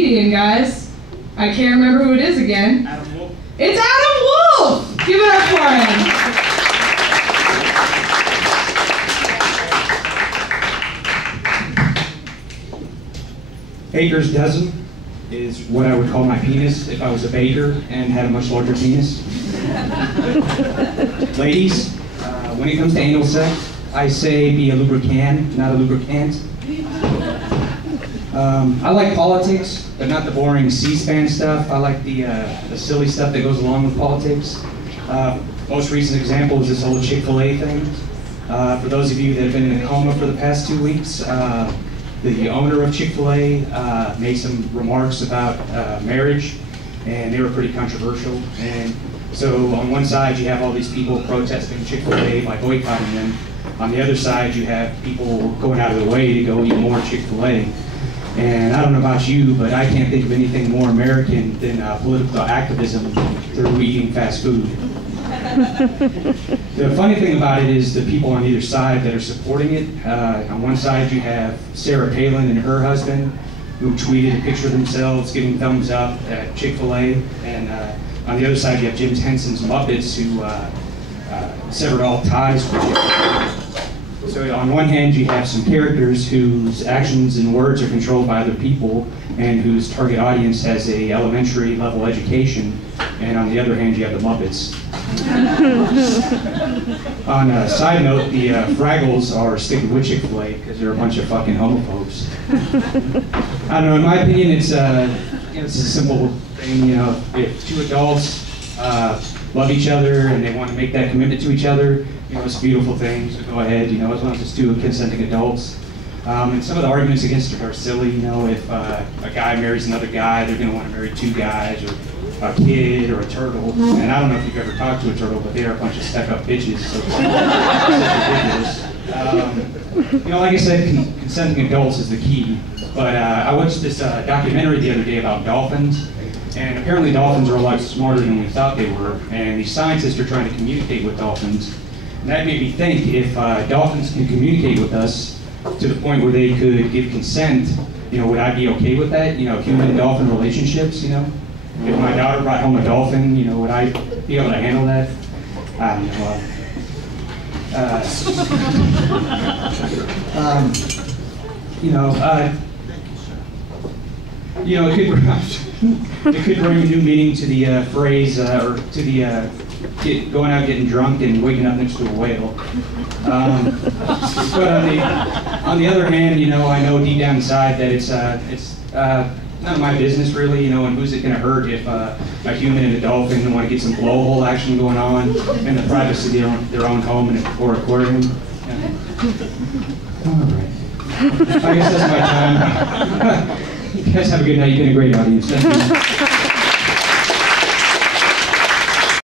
comedian, guys. I can't remember who it is again. Adam Wolf. It's Adam Wolf! Give it up for him. Baker's dozen is what I would call my penis if I was a baker and had a much larger penis. Ladies, when it comes to anal sex, I say be a lubricant, not a lubricant. I like politics, but not the boring C-SPAN stuff. I like the silly stuff that goes along with politics. Most recent example is this whole Chick-fil-A thing. For those of you that have been in a coma for the past 2 weeks, the owner of Chick-fil-A made some remarks about marriage, and they were pretty controversial. And so on one side you have all these people protesting Chick-fil-A by boycotting them. On the other side you have people going out of their way to go eat more Chick-fil-A. And I don't know about you, but I can't think of anything more American than political activism through eating fast food. The funny thing about it is the people on either side that are supporting it. On one side you have Sarah Palin and her husband, who tweeted a picture of themselves giving thumbs up at Chick-fil-A. And on the other side you have Jim Henson's Muppets, who severed all ties with Chick-fil-A. So on one hand you have some characters whose actions and words are controlled by other people and whose target audience has a elementary level education. And on the other hand you have the Muppets. On a side note, the Fraggles are sticking with Chick-fil-A because they're a bunch of fucking homophobes. I don't know, in my opinion, it's a simple thing. You know, if two adults love each other and they want to make that commitment to each other, you know, it's a beautiful thing. So go ahead, you know, as long as it's two consenting adults. And some of the arguments against it are silly. You know, if a guy marries another guy, they're going to want to marry two guys, or a kid, or a turtle. And I don't know if you've ever talked to a turtle, but they are a bunch of stuck-up bitches. So it's ridiculous. You know, like I said, consenting adults is the key. But I watched this documentary the other day about dolphins. And apparently dolphins are a lot smarter than we thought they were. And these scientists are trying to communicate with dolphins. And that made me think, if dolphins can communicate with us to the point where they could give consent, you know, would I be okay with that? You know, human and dolphin relationships, you know? If my daughter brought home a dolphin, you know, would I be able to handle that? I don't know. It could bring a new meaning to the phrase, or to the going out getting drunk and waking up next to a whale. But on the other hand, you know, I know deep down inside that it's none of my business really, you know, and who's it going to hurt if a human and a dolphin want to get some blowhole action going on in the privacy of their own home or aquarium. Yeah. All right. I guess that's my time. You guys have a good night. You've been a great audience. Thank you.